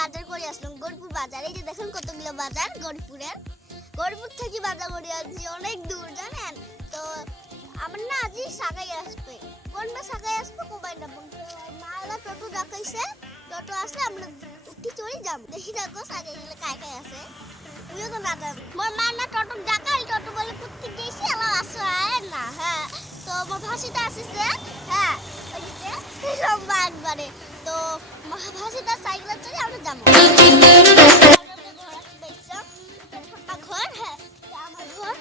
বাজার করে আসলাম, গরিপুর বাজার। এই যে দেখেন কতগুলো বাজার গরিপুরের। গরিপুর থেকে বাজার করে আসছি, অনেক দূর জানেন। তো আমার না আজই সাগাই আসবে, কোনটা সাগাই আসবে কোবাই না বলতে। মালা টোটো ডাকাইছে, টোটো আসলে আমরা উঠি চড়ি যাবো। দেখি দেখো সাগাই গেলে কায় কায় আছে, তুইও তো না যাবি। মোর মা না টোটো ডাকাই, টোটো বলে কুত্তি গেছি আমার আসে না। হ্যাঁ, তো মোর ভাসিটা আসিছে। হ্যাঁ, ওইদিকে লম্বা একবারে। তো ভাসিটা সাইকেল চড়ে আমরা যাবো। ঘর, হ্যাঁ আমার ঘর।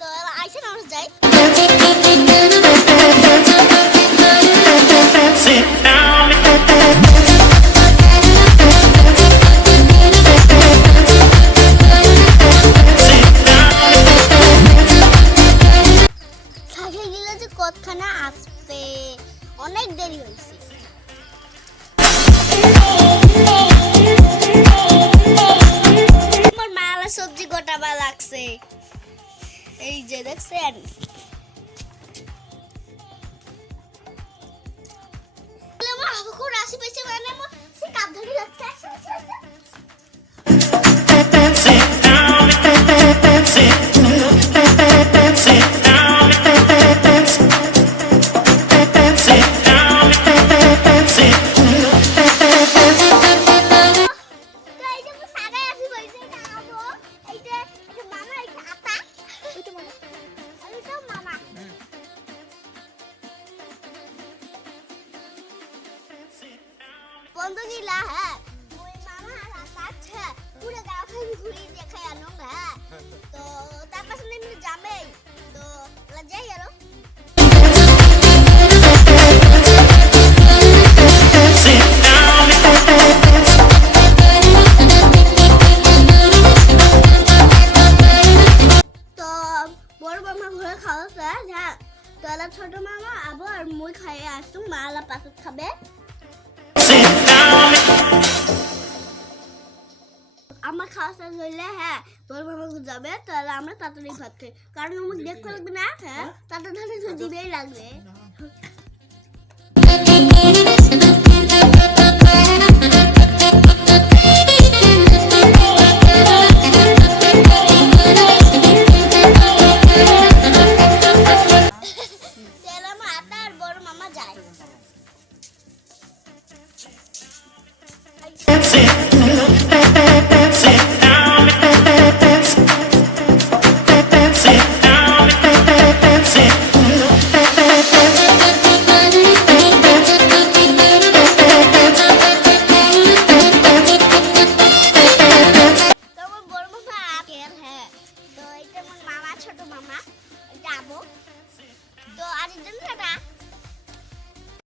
তো আইসেন আমরা যাই। কতখানা আসবে, অনেক দেরি হয়েছে। আমার মালা সবজি গোটাবা লাগছে, এই যে দেখছেন। রাশি পেয়েছে মানে কাপ ধরে লাগছে। বন্ধুগিলা হ্যাঁ, ওই মামা আছে পুরো গাঁও খালি ঘুরে দেখে আনো। হ্যাঁ, তো তার পাশে নেমে যাবে, তো যাই আরো। তো বড় মামা ঘরে খাওয়াছে। হ্যাঁ, তো ছোট মামা আবার মুই খাইয়ে আসুন, মালা পাশে খাবে। আমার খাওয়া শেষ হইলে হ্যাঁ তোর মামা যাবে, তাহলে আমরা তাড়াতাড়ি ভাত খাই, কারণ আমাকে দেখতে লাগবে না। হ্যাঁ, তাড়াতাড়ি দিবেই লাগবে। বড় মামা যায়। ছোট মামা যাবো, তো আরেকজন